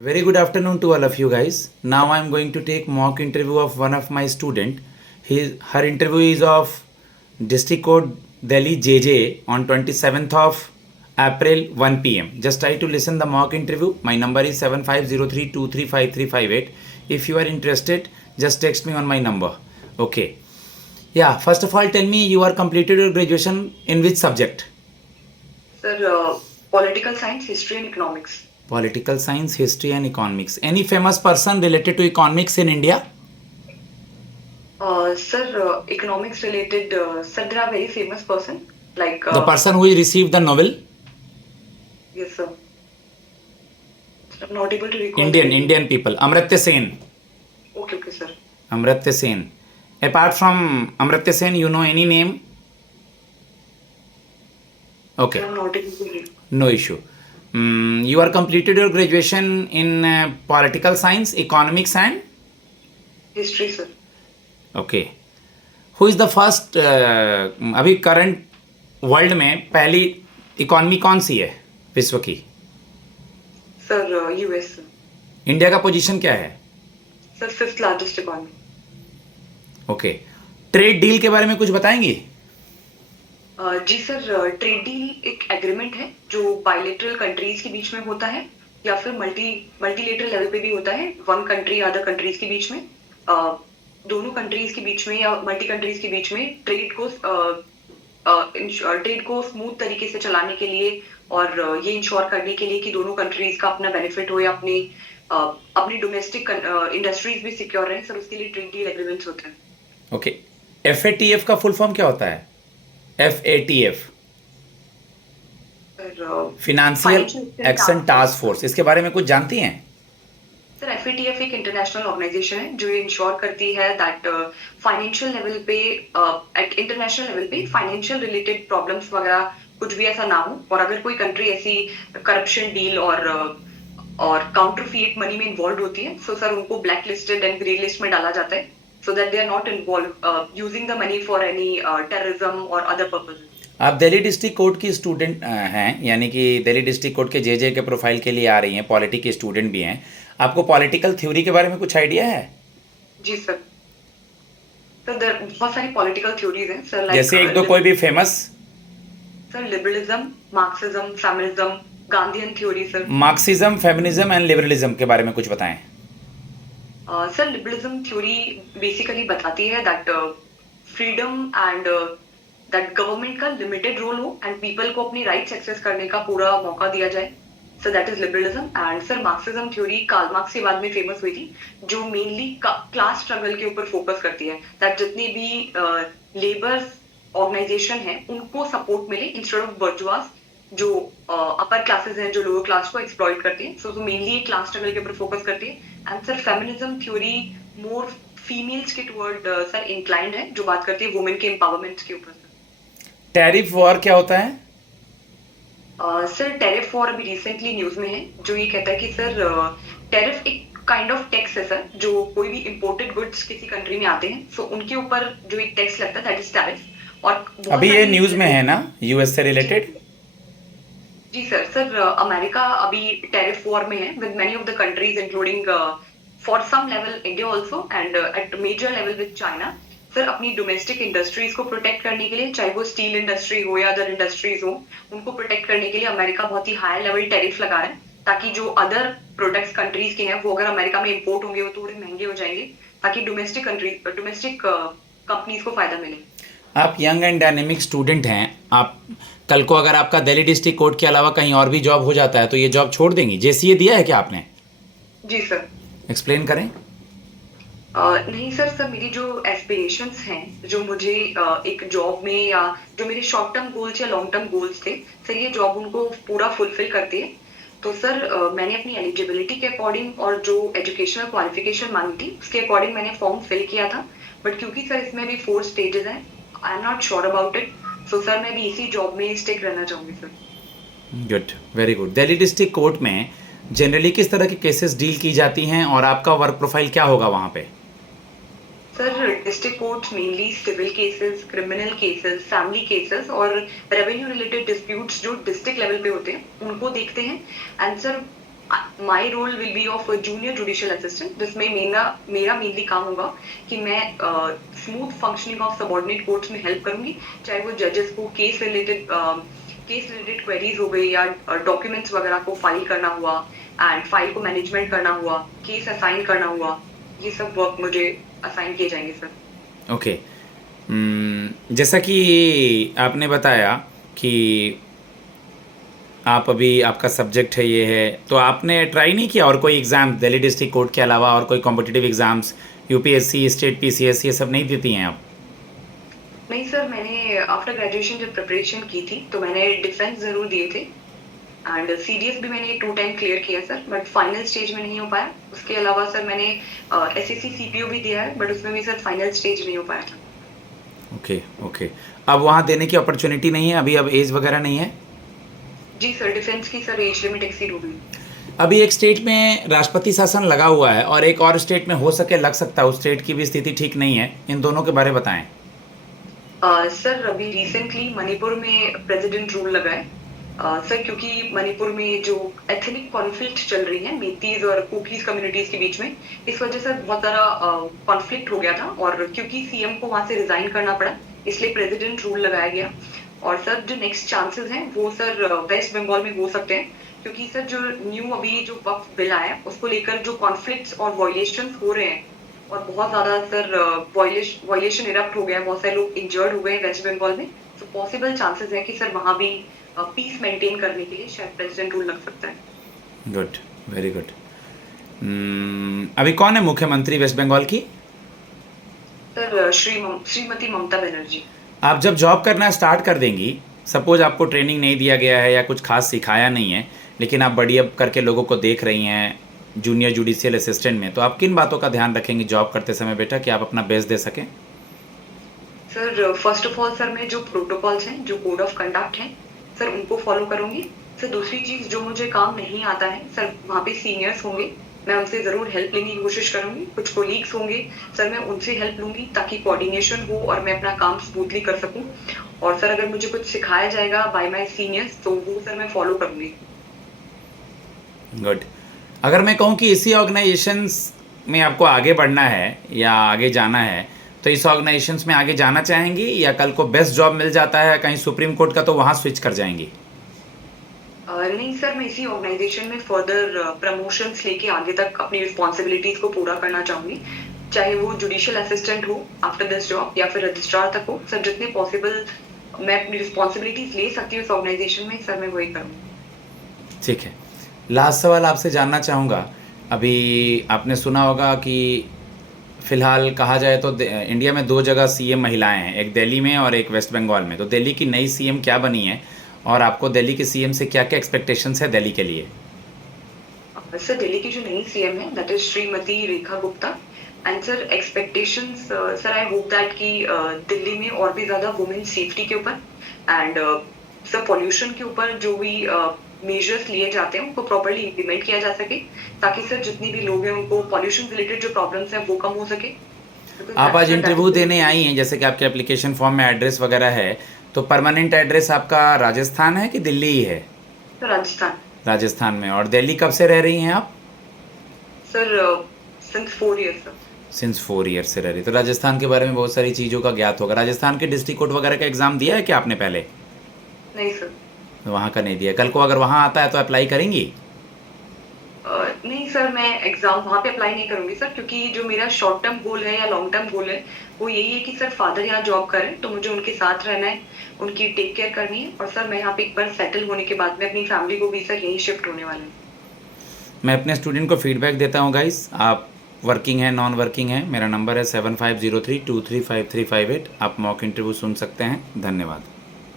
Very good afternoon to all of you guys. Now I am going to take mock interview of one of my student. Her interview is of District Code Delhi JJ on 27th of April 1 p.m. Just try to listen the mock interview. My number is 7503235358. If you are interested, just text me on my number. Okay. Yeah. First of all, tell me you are completed your graduation in which subject? Sir, political science, history and economics. Political science, history and economics. Any famous person related to economics in India? Sir, economics related, sir, there are very famous person like The person who received the Nobel? yes, sir. I'm not able to recall. the name. Indian people. Amartya Sen. Okay, sir. Amartya Sen. Apart from Amartya Sen, you know any name? Okay, I'm not able to hear. no issue. You are completed your graduation in political science, economics and? History, sir. Okay. Who is the first अभी current world में पहली economy कौन सी है विश्व की? Sir, US, sir. India का position क्या है? Sir, fifth largest economy. Okay. Trade deal के बारे में कुछ बताएंगे? जी सर, ट्रेड डील एक एग्रीमेंट है जो बायलेटरल कंट्रीज के बीच में होता है या फिर मल्टीलेटरल लेवल पे भी होता है, वन कंट्री अदर कंट्रीज के बीच में. दोनों कंट्रीज के बीच में या मल्टी कंट्रीज के बीच में ट्रेड को स्मूथ तरीके से चलाने के लिए और ये इंश्योर करने के लिए कि दोनों कंट्रीज का अपना बेनिफिट हो या अपनी डोमेस्टिक इंडस्ट्रीज भी सिक्योर रहे, सर उसके लिए ट्रेड डील एग्रीमेंट्स होते हैं. ओके. FATF का फुल फॉर्म क्या होता है? FATF financial action task force. इसके बारे में कुछ जानती हैं? सर, FATF एक इंटरनेशनल ऑर्गेनाइजेशन है जो ये इंश्योर करती है दैट फाइनेंशियल लेवल पे एट इंटरनेशनल लेवल पे फाइनेंशियल रिलेटेड प्रॉब्लम्स वगैरह कुछ भी ऐसा ना हो, और अगर कोई कंट्री ऐसी करप्शन डील और काउंटरफीट मनी में इन्वॉल्व होती है, सो सर उनको blacklisted and grey list में डाला जाता है so that they are not involve using the money for any terrorism और अदर पर्पसेस. आप दिल्ली डिस्ट्रिक्ट कोर्ट की स्टूडेंट हैं, यानी कि दिल्ली डिस्ट्रिक्ट कोर्ट के जे के प्रोफाइल के लिए आ रही हैं, पॉलिटी की स्टूडेंट भी हैं. आपको पॉलिटिकल थ्योरी के बारे में कुछ आइडिया है? जी सर. सर बहुत सारी पॉलिटिकल थ्योरीज हैं सर, जैसे एक दो कोई भी famous? Sir, liberalism, Marxism, feminism, Gandhian theory. Sir, Marxism, feminism and liberalism के बारे में कुछ बताएं. सर, लिबरलिज्म थ्योरी बेसिकली बताती है that freedom and that government का लिमिटेड रोल हो एंड पीपल को अपनी राइट्स एक्सेस करने का पूरा मौका दिया जाए. So that is liberalism. And sir, Marxism theory Karl Marx के बाद में फेमस हुई थी, जो मेनली क्लास स्ट्रगल के ऊपर फोकस करती है दैट जितनी भी लेबर ऑर्गेनाइजेशन है उनको सपोर्ट मिले इंस्टेड ऑफ बर्जुआस जो अपर क्लासेस हैं जो लोअर क्लास को एक्सप्लॉइट करती है. सो मेनली क्लास स्ट्रगल के ऊपर फोकस करती है. And sir, feminism theory more females के टुवर्ड सर इंक्लाइंड है, जो बात करती है वुमेन के एम्पावरमेंट के ऊपर. टैरिफ वॉर क्या होता है? सर, टैरिफ वॉर अभी रिसेंटली न्यूज में है, जो ये कहता है कि सर टैरिफ एक काइंड ऑफ टैक्स है सर, जो कोई भी इंपोर्टेड गुड्स किसी कंट्री में आते हैं सो उनके ऊपर जो एक टैक्स लगता है दैट इज टैरिफ. और अभी ये न्यूज में है ना, यूएस से रिलेटेड? जी सर. सर, अमेरिका अभी टैरिफ वॉर में है with many of the countries including for some level India also and at major level with China. Sir, अपनी डोमेस्टिक इंडस्ट्रीज को प्रोटेक्ट करने के लिए, चाहे वो स्टील इंडस्ट्री हो या अदर इंडस्ट्रीज हो, उनको प्रोटेक्ट करने के लिए अमेरिका बहुत ही हाई लेवल टैरिफ लगा रहा है, ताकि जो अदर प्रोडक्ट्स कंट्रीज के हैं वो अगर अमेरिका में इंपोर्ट होंगे वो थोड़े महंगे हो जाएंगे, ताकि डोमेस्टिक कंपनीज को फायदा मिले. आप यंग एंड डायनेमिक स्टूडेंट हैं. आप कल को अगर आपका दिल्ली डिस्ट्रिक्ट कोर्ट के अलावा कहीं और भी जॉब हो जाता है तो ये जॉब छोड़ देंगी? जेसीए दिया है क्या आपने? जी सर. एक्सप्लेन करें. नहीं सर. सर, मेरी जो एस्पिरेशंस हैं, जो मुझे एक जॉब में या जो मेरे शॉर्ट टर्म गोल्स या लॉन्ग टर्म गोल्स थे, सर ये जॉब उनको पूरा फुलफिल करती है. तो सर, मैंने अपनी एलिजिबिलिटी के अकॉर्डिंग और जो एजुकेशनल क्वालिफिकेशन मांगी थी उसके अकॉर्डिंग मैंने फॉर्म फिल किया था, बट क्योंकि सर इसमें भी 4 स्टेजेस हैं, I am not sure about it. So sir, मैं भी इसी जॉब में स्टिक रहना चाहूँगी sir. Good, very good. Delhi district court में जनरली किस तरह के केसेस डील की जाती हैं और आपका वर्क प्रोफाइल क्या होगा वहाँ पे? Sir, district courts mainly civil cases, criminal cases, family cases और रेवेन्यू रिलेटेड डिस्प्यूट्स जो डिस्ट्रिक्ट लेवल पे होते हैं उनको देखते हैं. And sir, my role will be of junior judicial assistant, जिसमें मेरा मेनली काम होगा कि मैं smooth functioning of subordinate courts में हेल्प करूंगी, चाहे वो जजेस को केस रिलेटेड क्वेरीज हो गई या डॉक्यूमेंट्स वगैरह को फाइल करना हुआ एंड फाइल को मैनेजमेंट करना हुआ, केस असाइन करना हुआ, ये सब वर्क मुझे असाइन किए जाएंगे सर। ओके। जैसा कि आपने बताया कि आप अभी आपका सब्जेक्ट है ये है, तो आपने ट्राई नहीं किया और कोई एग्ज़ाम दिल्ली डिस्ट्रिक्ट कोर्ट के अलावा और कोई competitive exams, UPSC, state PCS, ये सब नहीं देती हैं आप? नहीं सर, मैंने आफ्टर ग्रेजुएशन जब प्रिपरेशन की थी तो मैंने डिफेंस ज़रूर दिए थे एंड सीडीएस भी मैंने 2 टाइम क्लियर किया सर, बट फाइनल स्टेज में नहीं हो पाया। उसके अलावा सर मैंने एसएससी सीपीओ भी दिया है, बट उसमें भी सर फाइनल स्टेज नहीं हो पाया था। Okay okay. अब वहाँ देने की अपॉर्चुनिटी नहीं है अभी, अब एज वगैरह नहीं है? जी सर, डिफेंस की सर एज लिमिट एक्सीड हो गई। अभी एक स्टेट में राष्ट्रपति शासन लगा हुआ है और एक और स्टेट में हो सके लग सकता है, उस स्टेट की भी स्थिति ठीक नहीं है, इन दोनों के बारे में बताएं। सर अभी रिसेंटली मणिपुर में प्रेसिडेंट रूल लगा है सर, क्योंकि मणिपुर में जो एथनिक कॉन्फ्लिक्ट चल रही है मीतीज और कुकीज कम्युनिटीज के बीच में, इस वजह से बहुत सारा कॉन्फ्लिक्ट हो गया था और क्योंकि सीएम को वहां से रिजाइन करना पड़ा, इसलिए प्रेसिडेंट रूल लगाया गया। और सर जो नेक्स्ट चांसेस हैं वो सर वेस्ट बंगाल में हो सकते हैं, क्योंकि सर जो न्यू अभी जो वक्फ बिल आया है उसको लेकर जो कॉन्फ्लिक्ट्स और वॉयलेशंस हो रहे हैं और बहुत ज्यादा सर वॉयलेशन इरप्ट हो गया है, बहुत सारे लोग इंजर्ड हुए हैं वेस्ट बंगाल में, तो पॉसिबल चांसेस है कि सर वहां भी पीस मेंटेन करने के लिए शायद प्रेसिडेंट रूल लग सकता है। Good, very good. अभी कौन है मुख्यमंत्री वेस्ट बंगाल की? सर श्रीमती ममता बनर्जी। आप जब जॉब करना स्टार्ट कर देंगी, सपोज आपको ट्रेनिंग नहीं दिया गया है या कुछ खास सिखाया नहीं है, लेकिन आप बढ़िया करके लोगों को देख रही हैं जूनियर जुडिशियल असिस्टेंट में, तो आप किन बातों का ध्यान रखेंगे जॉब करते समय बेटा कि आप अपना बेस्ट दे सकें? Sir first of all sir मैं जो प्रोटोकॉल्स हैं, जो कोड ऑफ कंडक्ट हैं सर, उनको फॉलो करूंगी। सर दूसरी चीज, जो मुझे काम नहीं आता है सर, वहाँ पे सीनियर्स होंगे, मैं उनसे जरूर हेल्प लेने की कोशिश करूंगी। कुछ कोलीग्स होंगे सर, मैं उनसे हेल्प लूंगी ताकि कोऑर्डिनेशन हो और मैं अपना काम स्मूथली कर सकूं। और सर अगर मुझे कुछ सिखाया जाएगा बाय माय सीनियर्स तो वो सर मैं फॉलो करूंगी। गुड। अगर मैं कहूँ कि इसी ऑर्गेनाइजेशंस में आपको आगे बढ़ना है या आगे जाना है, तो इस ऑर्गेनाइजेशंस में आगे जाना चाहेंगी या कल को बेस्ट जॉब मिल जाता है कहीं सुप्रीम कोर्ट का तो वहाँ स्विच कर जाएंगी? नहीं सर, मैं इसी ऑर्गेनाइजेशन में फर्दर प्रमोशंस लेके आगे तक अपनी रिस्पॉन्सिबिलिटीज को पूरा करना चाहूंगी, चाहे वो जुडिशियल असिस्टेंट हो आफ्टर दिस जॉब या फिर रजिस्ट्रार तक हो सर, जितने पॉसिबल मैं अपनी रिस्पॉन्सिबिलिटीज ले सकती हूँ इस ऑर्गेनाइजेशन में सर, मैं वही करूँगी। ठीक है। लास्ट सवाल आपसे जानना चाहूँगा, अभी आपने सुना होगा कि फ़िलहाल कहा जाए तो इंडिया में 2 जगह सीएम महिलाएं हैं, एक दिल्ली में और एक वेस्ट बंगाल में, तो दिल्ली की नई सीएम क्या बनी है और आपको दिल्ली के सीएम से क्या क्या एक्सपेक्टेशंस है दिल्ली के लिए? सर दिल्ली की जो नई सीएम है that is Shrimati Rekha Gupta and sir expectations sir I hope that कि दिल्ली में और भी ज्यादा वुमेन सेफ्टी के ऊपर एंड सर पॉल्यूशन के ऊपर जो भी मेजर्स लिए जाते हैं उनको प्रॉपर्ली इम्प्लीमेंट किया जा सके, ताकि सर जितनी भी लोग हैं उनको पॉल्यूशन रिलेटेड जो प्रॉब्लम्स हैं वो कम हो सके। आप आज इंटरव्यू देने आई हैं, जैसे कि आपके एप्लीकेशन फॉर्म में एड्रेस वगैरह है, तो परमानेंट एड्रेस आपका राजस्थान है कि दिल्ली ही है? सर राजस्थान। राजस्थान में। और दिल्ली कब से रह रही हैं आप? Sir since 4 years sir. Since 4 year से रह रही, तो राजस्थान के बारे में बहुत सारी चीज़ों का ज्ञात होगा। राजस्थान के डिस्ट्रिक्ट कोर्ट वगैरह का एग्ज़ाम दिया है क्या आपने पहले? नहीं सर। वहाँ का नहीं दिया। कल को अगर वहाँ आता है तो अप्लाई करेंगी? नहीं सर, मैं एग्जाम वहाँ पे अप्लाई नहीं करूंगी सर, क्योंकि जो मेरा शॉर्ट टर्म गोल है या लॉन्ग टर्म गोल है वो यही है कि सर फादर यहाँ जॉब करें तो मुझे उनके साथ रहना है, उनकी टेक केयर करनी है, और सर मैं यहाँ पे एक बार सेटल होने के बाद में अपनी फैमिली को भी सर यहीं शिफ्ट होने वाले हैं। मैं अपने स्टूडेंट को फीडबैक देता हूँ गाइस, आप वर्किंग है नॉन वर्किंग है, मेरा नंबर है 7503235358, आप मॉक इंटरव्यू सुन सकते हैं। धन्यवाद।